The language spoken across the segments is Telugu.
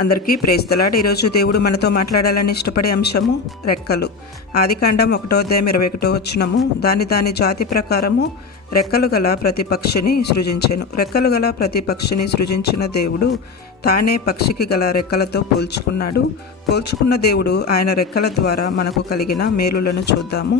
అందరికీ ప్రేస్తలాడ్ ఈరోజు దేవుడు మనతో మాట్లాడాలని ఇష్టపడే అంశము రెక్కలు. ఆదికాండం ఒకటో అధ్యాయం ఇరవై ఒకటో వచ్చినము దాని దాని జాతి ప్రకారము రెక్కలు గల ప్రతి పక్షిని సృజించెను. రెక్కలు గల ప్రతి పక్షిని సృజించిన దేవుడు తానే పక్షికి గల రెక్కలతో పోల్చుకున్నాడు. పోల్చుకున్న దేవుడు ఆయన రెక్కల ద్వారా మనకు కలిగిన మేలులను చూద్దాము.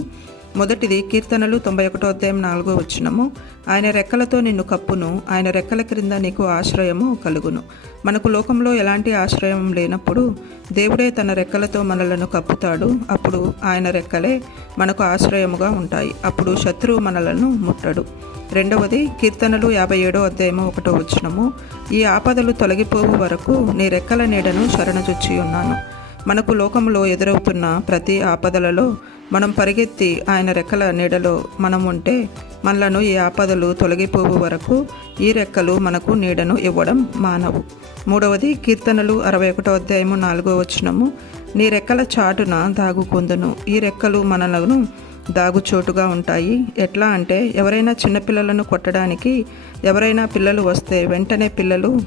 మొదటిది కీర్తనలు తొంభై ఒకటో అధ్యాయం నాలుగో వచ్చినము ఆయన రెక్కలతో నిన్ను కప్పును ఆయన రెక్కల క్రింద నీకు ఆశ్రయము కలుగును. మనకు లోకంలో ఎలాంటి ఆశ్రయం లేనప్పుడు దేవుడే తన రెక్కలతో మనలను కప్పుతాడు. అప్పుడు ఆయన రెక్కలే మనకు ఆశ్రయముగా ఉంటాయి. అప్పుడు శత్రువు మనలను ముట్టడు. రెండవది కీర్తనలు యాభై ఏడో అధ్యాయము ఒకటో వచ్చినము ఈ ఆపదలు తొలగిపోవు వరకు నీ రెక్కల నీడను శరణజొచ్చి ఉన్నాను మనకు లోకంలో ఎదురవుతున్న ప్రతి ఆపదలలో మనం పరిగెత్తి ఆయన రెక్కల నీడలో మనం ఉంటే మనలను ఈ ఆపదలు తొలగిపోవు వరకు ఈ రెక్కలు మనకు నీడను ఇవ్వడం మానవు. మూడవది కీర్తనలు అరవై ఒకటో అధ్యాయము నాలుగో వచనము. నీ రెక్కల చాటున దాగుకుందును ఈ రెక్కలు మనలను దాగుచోటుగా ఉంటాయి. ఎట్లా అంటే ఎవరైనా చిన్నపిల్లలను కొట్టడానికి ఎవరైనా పిల్లలు వస్తే వెంటనే పిల్లలు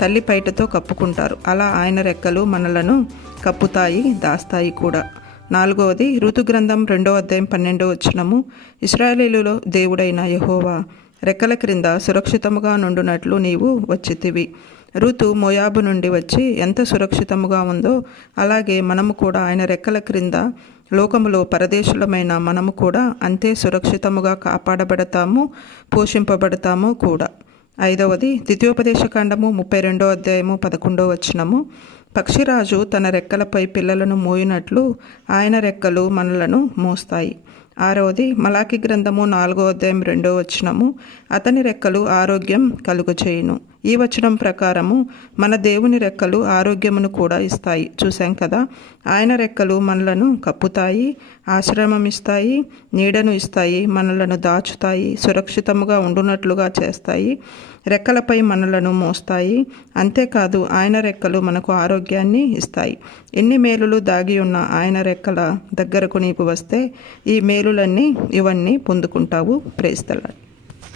తల్లి పైటతో కప్పుకుంటారు. అలా ఆయన రెక్కలు మనలను కప్పుతాయి దాస్తాయి కూడా. నాలుగవది ఋతుగ్రంథం రెండో అధ్యాయం పన్నెండో వచ్చినము ఇస్రాయేలీలలో దేవుడైన యహోవా రెక్కల క్రింద సురక్షితముగా నుండునట్లు నీవు వచ్చితివి. ఋతు మోయాబు నుండి వచ్చి ఎంత సురక్షితముగా ఉందో అలాగే మనము కూడా ఆయన రెక్కల క్రింద లోకములో పరదేశులమైన మనము కూడా అంతే సురక్షితముగా కాపాడబడతాము పోషింపబడతాము కూడా. ఐదవది ద్వితీయోపదేశకాండము ముప్పై రెండో అధ్యాయము పదకొండో వచనము. పక్షిరాజు తన రెక్కలపై పిల్లలను మోయినట్లు ఆయన రెక్కలు మనలను మోస్తాయి. ఆరవది మలాకి గ్రంథము నాలుగో అధ్యాయం రెండో వచనము అతని రెక్కలు ఆరోగ్యం కలుగచేయును ఈ వచనం ప్రకారము మన దేవుని రెక్కలు ఆరోగ్యమును కూడా ఇస్తాయి. చూసాం కదా? ఆయన రెక్కలు మనలను కప్పుతాయి ఆశ్రమం ఇస్తాయి నీడను ఇస్తాయి మనలను దాచుతాయి సురక్షితముగా ఉండునట్లుగా చేస్తాయి రెక్కలపై మనలను మోస్తాయి. అంతేకాదు ఆయన రెక్కలు మనకు ఆరోగ్యాన్ని ఇస్తాయి. ఎన్ని మేలులు దాగి ఉన్న ఆయన రెక్కల దగ్గరకు నీకు వస్తే ఈ మేలులన్నీ ఇవన్నీ పొందుకుంటావు. ప్రేస్తలాడు